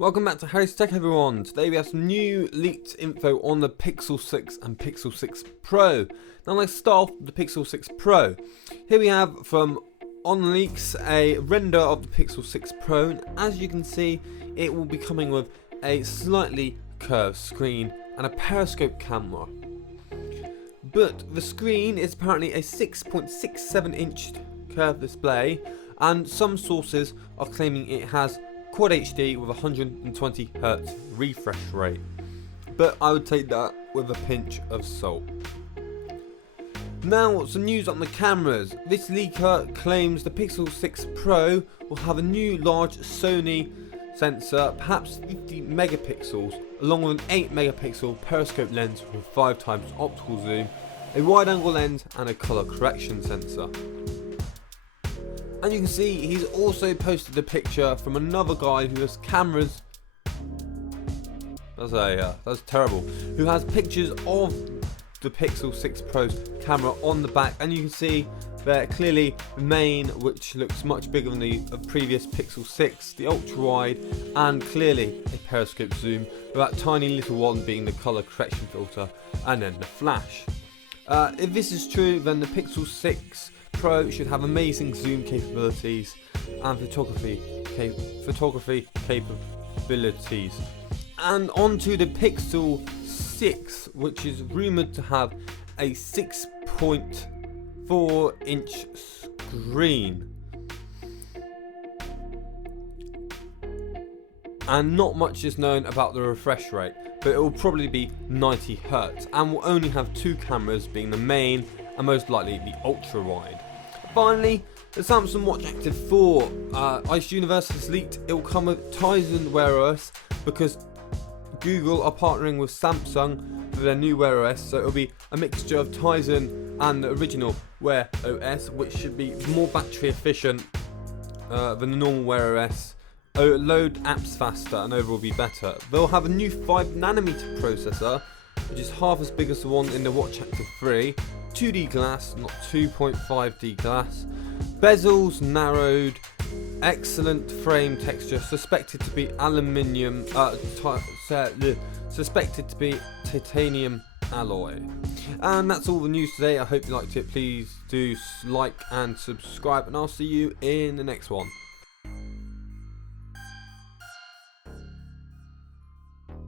Welcome back to Harry's Tech, everyone. Today we have some new leaked info on the Pixel 6 and Pixel 6 Pro. Now let's start off with the Pixel 6 Pro. Here we have from OnLeaks a render of the Pixel 6 Pro, and as you can see it will be coming with a slightly curved screen and a periscope camera. But the screen is apparently a 6.67 inch curved display, and some sources are claiming it has Quad HD with 120Hz refresh rate, but I would take that with a pinch of salt. Now some news on the cameras. This leaker claims the Pixel 6 Pro will have a new large Sony sensor, perhaps 50 megapixels, along with an 8 megapixel periscope lens with 5 times optical zoom, a wide angle lens and a colour correction sensor. And you can see he's also posted a picture from another guy who has cameras. That's terrible. Who has pictures of the Pixel 6 Pro's camera on the back, and you can see there clearly the main, which looks much bigger than the previous Pixel 6, the ultra wide, and clearly a periscope zoom, with that tiny little one being the colour correction filter, and then the flash. If this is true, then the Pixel 6 Pro should have amazing zoom capabilities and photography capabilities. And onto the Pixel 6, which is rumoured to have a 6.4 inch screen. And not much is known about the refresh rate, but it will probably be 90Hz and will only have 2 cameras, being the main and most likely the ultra wide. Finally, the Samsung Watch Active 4 Ice Universe has leaked. It will come with Tizen Wear OS because Google are partnering with Samsung for their new Wear OS, so it will be a mixture of Tizen and the original Wear OS, which should be more battery efficient than the normal Wear OS, load apps faster, and overall be better. They'll have a new 5nm processor, which is half as big as the one in the Watch Active 3, 2D glass, not 2.5D glass, bezels narrowed, excellent frame texture, suspected to be aluminium, suspected to be titanium alloy. And that's all the news today. I hope you liked it. Please do like and subscribe, and I'll see you in the next one.